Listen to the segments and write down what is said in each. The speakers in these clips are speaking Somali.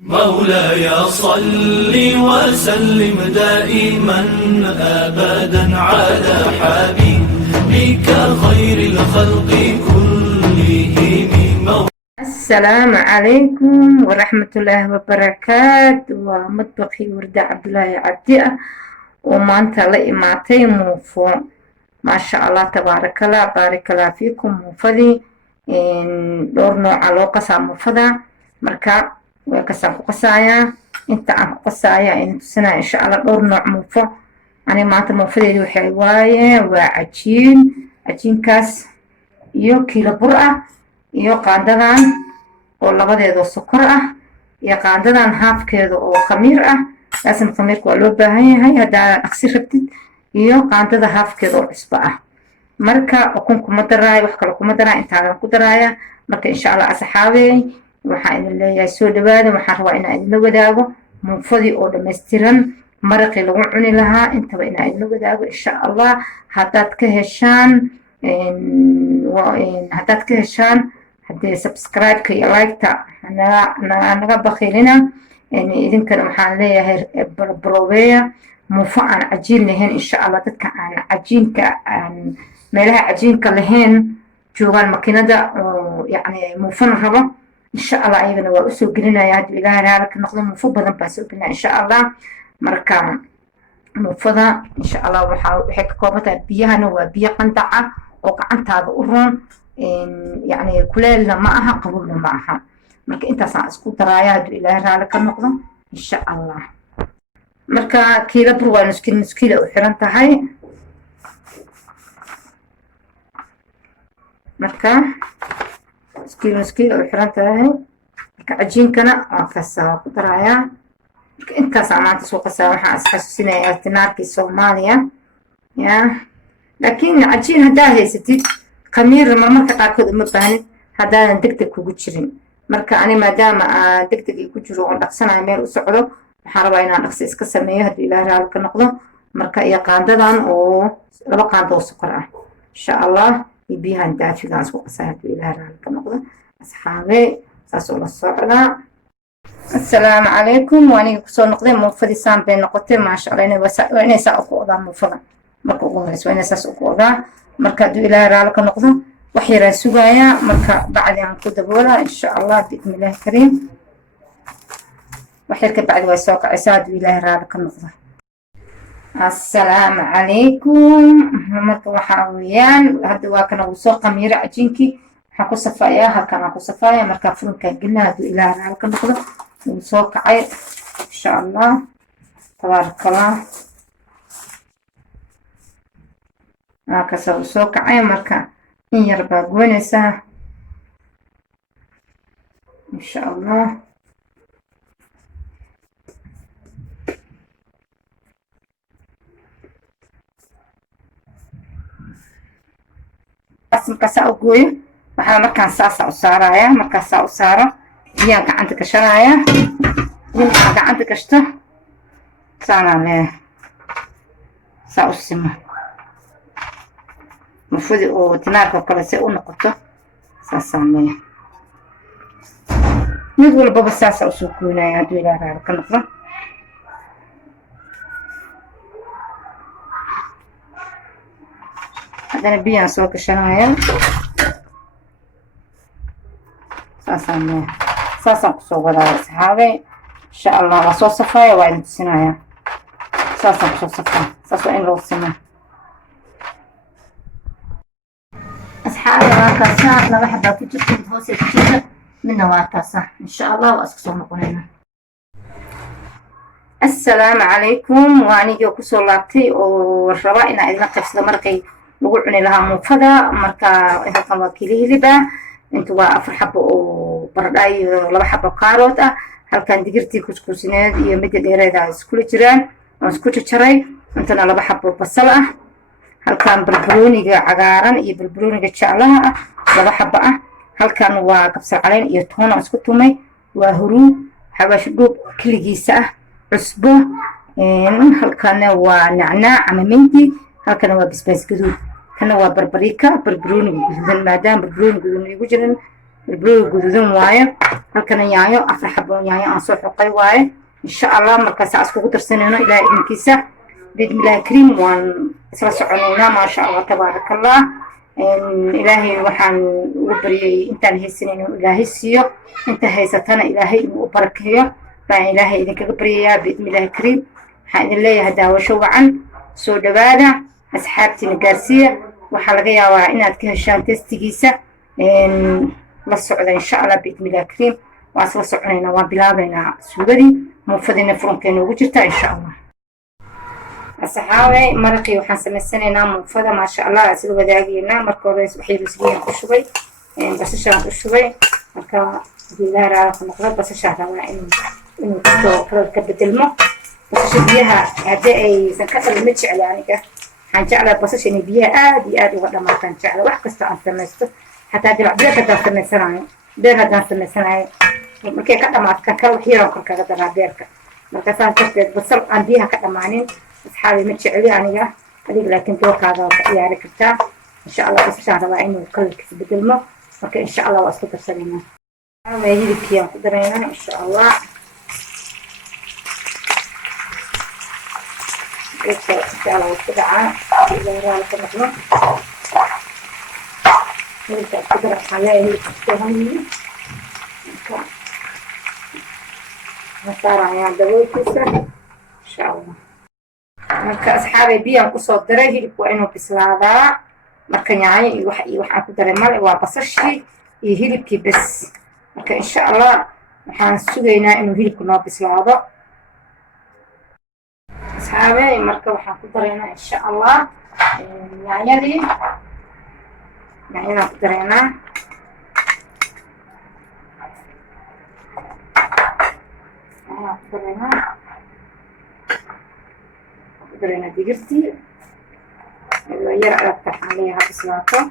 مولاي صل وسلم دائما أبدا على حبيبك خير الخلق كلهم. السلام عليكم ورحمة الله وبركاته. ومطبخي وردة عبد الله عبدي وما أنت لي معطي موفو ما شاء الله تبارك الله بارك الله فيكم موفدي دور نوع علاقة موفدا مركا وكسان قصايا انت عن قصايا انت سنة إن شاء الله دور نوع موفو أنا ما أنت موفدي وحي وايه وعجين كاس iyo kiilo bur ah iyo qaandadan oo labadeedo sokor ah iyo qaandadan haafkeeda oo khamiir ah laasin khamiirku waa loo baahan yahay hadaa dhaqsi rabtid iyo qaandada haafkeeda oo cusbo ah marka ukun kuma daraayo wax kale kuma daraayo intaadan ku daraaya marka insha Allah asxaabey waxaan idin leeyahay soo dhawaada waxaan rabaa inaan idin wadaago muufadii oo dhameystiran maraqii lagu cuni lahaa intaba inaan idin wadaago insha Allah hadaad ka heshaan haddii subscribe-ka iyo like-ta naga bakhiilina idinkana waxaan leeyahay barbaroweya muufo aan cajiin lahayn insha Allah dadka aan cajiinka meelaha cajiinka lahayn joogaan makiinada oo yacni muufana rabo insha Allah ayagana waa usoo gelinaya haddii ilaahay raali ka noqdo muufo badan baa soo gelinaya insha Allah marka muufada insha Allah waxay ka kooban tahay biyahana waa biyo qandac ah oo gacantaada u roon يعني كلنا معها قبولنا معها مركا انت سان اسكو درايا هادو الهي رالي كنقضو ان شاء الله مركا كيلا بروا نسكيلا وحران تاهاي مركا نسكيلا وحران تاهاي مركا عجين كنا كسا درايا مركا انت سان تسوق ساوحا اسحسسينا يا تناركي صوماليا يا لكن عجين هداهي ستيد خمير marmarka qaarkood uma baahnid haddaadan degdeg kugu jirin marka ani maadaama aan degdeg ku jiro oo dhaqsanayo meel u socdo waxaan rabaa inaan dhaqsi iska sameeyo haddii ilaahay raali ka noqdo marka iyo qaandadan oo laba qaando oo sokor ah insha Allah iyo biyahan daafigaas ku qasay haddii ilaahay raali ka noqdo asxaabe saas oo la socda assalaamu calaykum waaniga kusoo noqday muufadii saan bay noqotay maasha Allah inay saa ugu odaa muufada marka ugu horeysa inay saas ugu odaa marka hadduu ilaahay raali ka noqdo wax yaraan sugayaa marka bacdi aan ku daboolaa insha Allah biidni illaahi kariim wax yar ka bacdi way soo kacaysaa hadduu ilaahay raali ka noqdo assalaamu calaykum marka waxaa weeyaan hadda waa kana uu soo qamiiro cajiinkii waxaan ku safayaa halkan aan ku safayaa marka furunkaan gelina hadduu ilaahay raali ka noqdo wuu soo kacay insha Allah tabaarakallah kasoo soo kacay marka in yar baa goynaysaa insha Allah markaasaa u gooyo waxaa markaan saasaa u saarayaa markaasaa u saaro biyaan gacanta gashanayaa markaa gacanta gashto saanaa leeyahay saa u simo مفروض او تناركو كلا سي او نقطه ساساميه نقول بابا ساسا وسكونا يا دولا راه كنقرا هذا بيان سوق شنايا ساساميه ساسا سوق ولا صحابي ان شاء الله وصو صفايا وين تسنايا ساسا صفا ساسا ان لو سما أصحابي وكاسا لما حبا كجسد هوسي كجسد من نواتاسا إن شاء الله وأسكسو نقولنا السلام عليكم وأنا جو كسو لابتي والرواء إنا إذن قفصة مرقي بقولني لها موفدة مركا إذا كان وكيلي لبا انتوا أفر حبو برداي لما حبا كاروتا هل كان دقيرتي كسكوسينات إيا مدى ديريدا سكولي جيران وسكوتي جراي انتنا لما حبو بصلة halkan barbarooniga cagaaran iyo barbarooniga jeclaha ah laba xabba ah halkan waa kabsar caleen iyo toon aan isku tumay waa huruud xawaash dhoob kaligiisa ah cusbo halkan waa nacnaac ama mindi halkan waa basbaas gaduud kana waa barbarika barbarooniga guduudan maadaama barbarooniga guduudan igu jirin بربروي قدودون واي هلكنا يايو أفر حبون يايو أنصو حقي واي إن شاء الله مركز أسكو قدر سنينو إلى إذن كيسا بإذن الله كريم وان إسرس عنينا ما شاء الله تبارك الله إلهي وحان وبري إنت هي السنين إلهي السيو إنت هي ستنا إلهي وبركيه فإلهي إذن كبريا بإذن الله كريم حين الله هدا وشوعا سو دبادا أصحابتي نقارسية وحلقيا وإناد كهشان تستيقيسة la socda insha allah biidmillahi kariim waa isla soconaynaa waan bilaabaynaa suugadii muufadina furunkeena ugu jirta insha allah asxaabe maraqii waxaan samaysanaynaa muufada maasha allah sida wadaagaynaa marka hore waxay rusgiyaan ku shubay basashaan ku shubay marka bilaha raala ku noqdo basashaa rabaa inuu kasoo kalar ka bedelmo basasha biyaha haddii aysan ka dhalin ma jecli aniga waxaan jeclaa basasha inay biyaha aad iyo aad uga dhamaataan jecla wax kasta aan samaysto حتى دلع بيرك دان سميسناي بيرك دان سميسناي markay ka dhamaadka kala xiiro korka ka dara beerka marka saan dadkeed basal aan biyaha ka dhamaanin asxaabi ma jeceli aniga adiga laakiin doorkaaga ka ciyaari kartaa insha Allah isha rabaa inuu kalkiisa bedelmo marka insha Allah waa isku darsanayna ama hilibkii aan ku darayna insha Allah insha Allah isku dhacaa ilaa raal ka noqdo نرجع قدر عليه التهمي نصار يعني دبوي كسر إن شاء الله مركا أصحابي بيان قصود درجة وإنه بسلادا مركا يعني يوحى قدر المال وبصشي يهلب كي بس مركا إن شاء الله نحن سوينا إنه يهلب كنا بسلادا أصحابي مركا وحى قدرنا إن شاء الله يعني يعني نقدرنا قدرنا دقرتي يرى أفتح عليها بسلاطة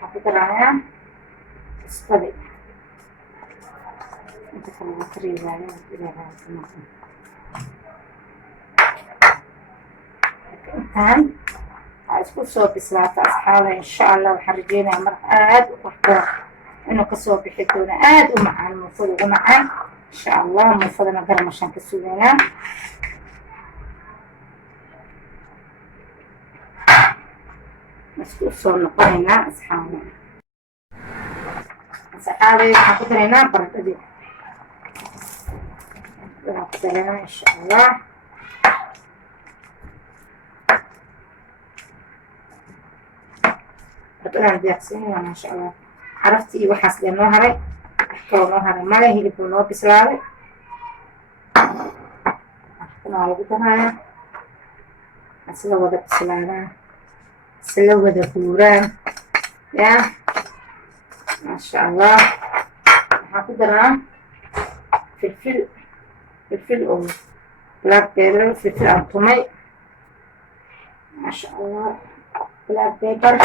حقدر عليها اسفلي انت خلوها تريد عليها الآن اسكو سو بسلاطة أصحابي إن شاء الله وحرجينا مرقاد وقحبا إنه كسو بحدونا آد ومعان مفضل ومعان إن شاء الله مفضل نقرم عشان كسونا اسكو سو نقرنا أصحابي حقدرنا برددي نقدرنا إن شاء الله بدنا دياكسين ما شاء الله عرفتي وحاس لأنه هري أحكوا إنه هري ما له اللي بنوع بسلالة أحكوا على بدها أسلو وده بسلالة أسلو وده فوران يا ما شاء الله هقدر فلفل أو بلاك بيبر فلفل أنتومي ما شاء الله بلاك بيبر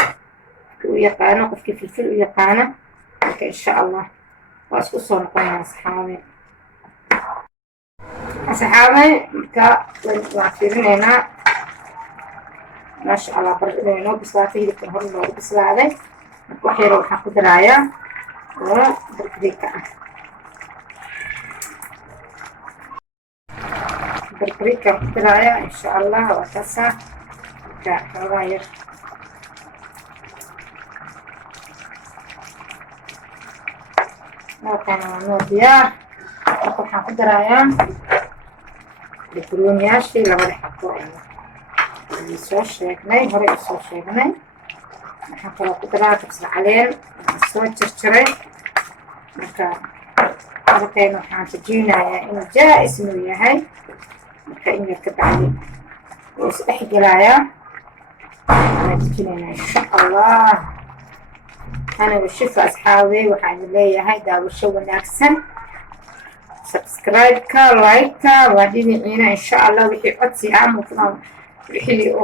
ويقانا قف كيف الفل ويقانا إن شاء الله واسكو صنقنا أصحابي وعفيرين هنا ما شاء الله بردنا بسلاطي لكن هم نور بسلاطي وحيرو حقو درايا بربريكا درايا إن شاء الله وأساسا كحواير كان نور ديار waxaan ku darayaa bikulooniyaashii labada xabo ee soo sheegnay hore soo sheegnay waxaan kaloo ku daraa kabsar caleen soo jarjaray marka halkayna waxaan rajeynayaa inuu jaa'is inuu yahay marka in yar ka bacdi wuu isdhex gelayaa waxaan rajeynayaa insha allah أنا وشوف أصحابي وحاجة لي هاي داوشة وناكسن سبسكرايب كا لايك كا واديني عينا إن شاء الله وحي عدسي عام وحي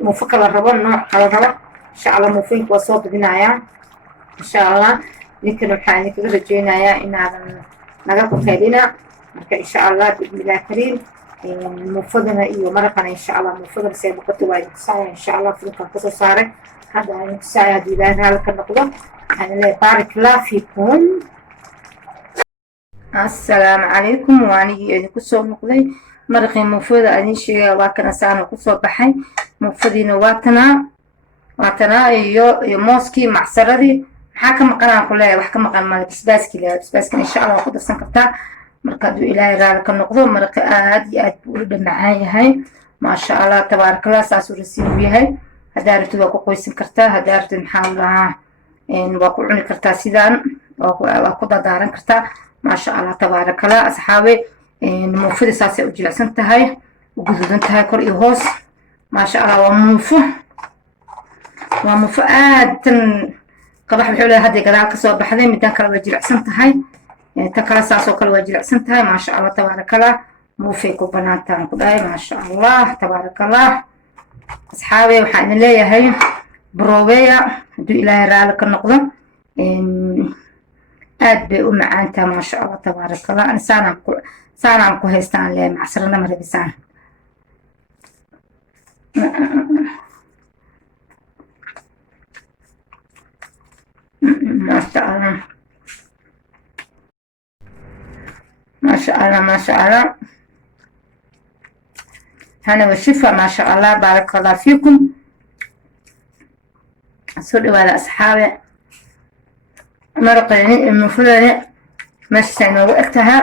مفكر الربان نوع على الربان إن شاء الله مفينك وصوت بنايا إن شاء الله لكن وحاني كده رجينا يا إن هذا نقاكم خيرنا إن شاء الله بإذن الله كريم muufadana iyo maraqana insha allah. muufadana say noqoto waa idin tusaaya insha allah. filmkan kasoo saaray hadda aan idin tusaaya haddii ilaahay raali ka noqdo. waxaan leeyahay baarak allah fiikum. assalaamu calaykum. waa anigii idinku soo noqday maraqii muufada aan idin sheegaya waa kana saana kusoo baxay. muufadiina waa tanaa iyo mooskii macsaradii. maxaa ka maqanaan ku leeyahay? wax ka maqan male. basbaaskii leeyahay. basbaaskana insha allah waa ku darsan kartaa marka hadduu ilaahay raali ka noqdo. maraqi aad iyo aad buu u dhamacaan yahay maasha allah tabaarakallah. saasuu rasiibu yahay. haddaa rabtid waa ku qoysan kartaa. haddaa rabtid maxaa lahaa waa ku cuni kartaa sidaan. waa ku dadaaran kartaa maasha allah tabaarakallah. asxaabe muufada saasay u jilicsan tahay, u guduudan tahay kor iyo hoos maasha allah. waa muufo aad tan qabax wuxuu leeyahay hadday gadaal kasoo baxday. midaan kale waa jilicsan tahay, tan kale saasoo kale waa jilicsan tahay maasha allah tabaarakallah. muufay ku banaantaan ku dhahay maasha allah tabaarakallah. asxaabe waxaan idin leeyahay broobeya hadduu ilaahay raali ka noqdo. aad bay u macaantaa maasha allah tabaarakallah. saanaan ku haystaan leeyahay macsarana ma rabisaan. maasha allah maasha allah maasha allah. hana washifa maasha allah. baarak allah fiikum. soo dhawaada asxaabe. maraqeeni muufadani meeshaasay noogu eg tahaa.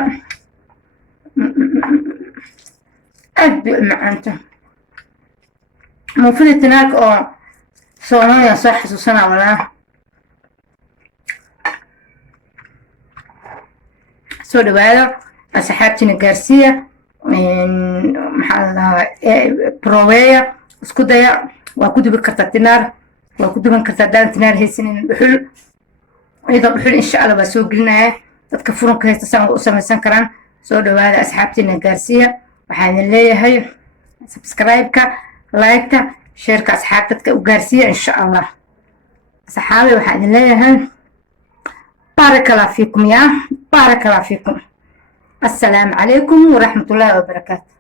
aad bay u macaanta muufadii tinaarka oo soomaaliyaan soo xasuusanaa walaa. soo dhawaado asxaabtiina gaarsiiya. maxaa ladahaa broweya isku daya. waa ku dubi kartaa tinaar, waa ku duban kartaa daan tinaar haysanin dhuxul. iyadoo dhuxul insha allah waa soo gelinaya. dadka furunka haysta saan u samaysan karaan. soo dhawaada asxaabtiina gaarsiiya. waxaan idin leeyahay subscribe-ka, like-ta, sheerka asxaab dadka u gaarsiiya insha allah. asxaabe waxaan idin leeyahay baarak allah fiikum yaa baarak allah fiikum. السلام عليكم ورحمة الله وبركاته.